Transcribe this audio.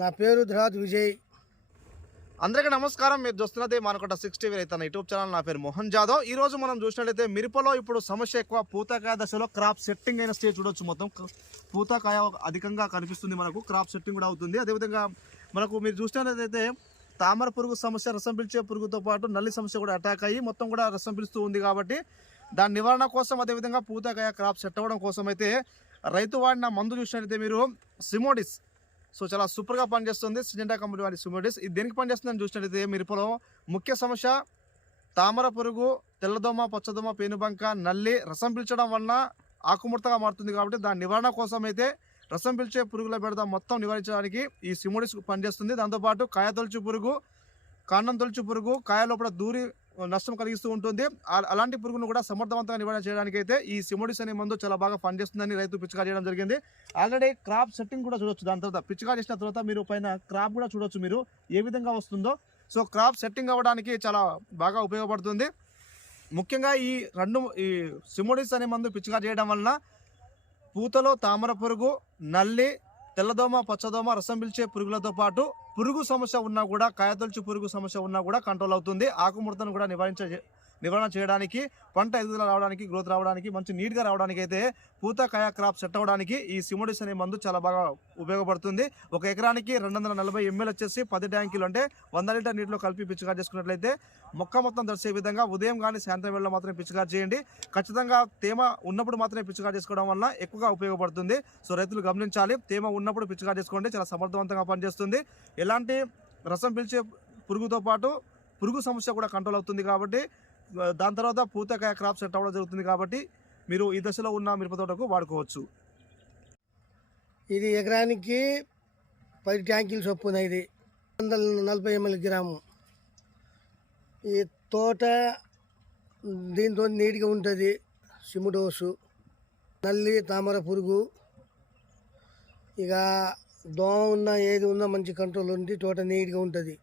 నా పేరు ధరాజ్ విజయ్. అందరికీ నమస్కారం. మీరు చూస్తున్నది మనకొట 60 రైతన్న యూట్యూబ్ ఛానల్. నా పేరు మోహన్ జాదవ్. ఈ రోజు మనం చూసినట్లయితే మిరపలో ఇప్పుడు సమస్య ఎక్కువ. పూతకాయ దశలో క్రాప్ సెట్టింగ్ అయిన స్టేజ్ చూడొచ్చు. మొత్తం పూతకాయ అధికంగా కనిపిస్తుంది, మనకు క్రాప్ సెట్టింగ్ కూడా అవుతుంది. అదేవిధంగా మనకు మీరు చూసినట్లయితే తామర పురుగు సమస్య, రసం పిలిచే పురుగుతో పాటు నల్లి సమస్య కూడా అటాక్ అయ్యి మొత్తం కూడా రసం పిలుస్తూ ఉంది. కాబట్టి దాని నివారణ కోసం, అదేవిధంగా పూతకాయ క్రాప్ సెట్ అవ్వడం కోసం అయితే రైతు వాడిన మందు చూసినట్లయితే మీరు సిమోడిస్, సో చాలా సూపర్గా పనిచేస్తుంది. సిజెంటా కంపెనీ వాడి సిమోడిస్. ఇది దేనికి పనిచేస్తుందని చూసినట్లయితే మిరపలో ముఖ్య సమస్య తామర పురుగు, తెల్లదోమ, పచ్చదోమ, పేనుబంక, నల్లి రసం పీల్చడం వలన ఆకుముడతగా మారుతుంది. కాబట్టి దాని నివారణ కోసం అయితే రసం పీల్చే పురుగుల బెడద మొత్తం నివారించడానికి ఈ సిమోడిస్ పనిచేస్తుంది. దాంతోపాటు కాయ తొలచు పురుగు, కాండం తొలచు పురుగు, కాయ లోపల దూరి నష్టం కలిగిస్తూ ఉంటుంది. అలాంటి పురుగును కూడా సమర్థవంతంగా నివారణ చేయడానికి అయితే ఈ సిమోడిస్ అనే మందు చాలా బాగా పనిచేస్తుందని రైతు పిచికారీ చేయడం జరిగింది. ఆల్రెడీ క్రాప్ సెట్టింగ్ కూడా చూడొచ్చు. దాని తర్వాత పిచికారీ చేసిన తర్వాత మీరు పైన క్రాప్ కూడా చూడొచ్చు మీరు ఏ విధంగా వస్తుందో. సో క్రాప్ సెట్టింగ్ అవ్వడానికి చాలా బాగా ఉపయోగపడుతుంది. ముఖ్యంగా ఈ సిమోడిస్ అనే మందు పిచికారీ చేయడం వలన పూతలో తామర పురుగు, నల్లి, తెల్లదోమ, పచ్చదోమ, రసం పిలిచే పురుగులతో పాటు పురుగు సమస్య ఉన్నా కూడా, కాయతొలచు పురుగు సమస్య ఉన్నా కూడా కంట్రోల్ అవుతుంది. ఆకుముడతను కూడా నివారణ చేయడానికి, పంట ఎదుగుదల రావడానికి, గ్రోత్ రావడానికి, మంచి నీట్గా రావడానికి అయితే పూత కాయ క్రాప్ సెట్ అవ్వడానికి ఈ సిమోడిస్ అనే మందు చాలా బాగా ఉపయోగపడుతుంది. ఒక ఎకరానికి 240 ml వచ్చేసి 10 ట్యాంకులు అంటే 100 లీటర్ నీటిలో కలిపి పిచికారి చేసుకున్నట్లయితే మొక్క మొత్తం దర్శే విధంగా ఉదయం కానీ సాయంత్రం వేళలో మాత్రమే పిచికారి చేయండి. ఖచ్చితంగా తేమ ఉన్నప్పుడు మాత్రమే పిచికారి చేసుకోవడం వల్ల ఎక్కువగా ఉపయోగపడుతుంది. సో రైతులు గమనించాలి, తేమ ఉన్నప్పుడు పిచికారి చేసుకోండి, చాలా సమర్థవంతంగా పనిచేస్తుంది. ఎలాంటి రసం పిలిచే పురుగుతో పాటు పురుగు సమస్య కూడా కంట్రోల్ అవుతుంది. కాబట్టి దాని తర్వాత పూతకాయ క్రాప్ సెట్ అవ్వడం జరుగుతుంది. కాబట్టి మీరు ఈ దశలో ఉన్న మిరప తోటకు వాడుకోవచ్చు. ఇది ఎకరానికి 10 ట్యాంకులు చొప్పున, ఇది 140 ml గ్రాము. ఈ తోట దీంతో నీట్గా ఉంటుంది. సిమోడోసు, నల్లి, తామర పురుగు, ఇక దోమ ఉన్నా ఏది ఉన్నా మంచి కంట్రోల్ ఉంది. తోట నీట్గా ఉంటుంది.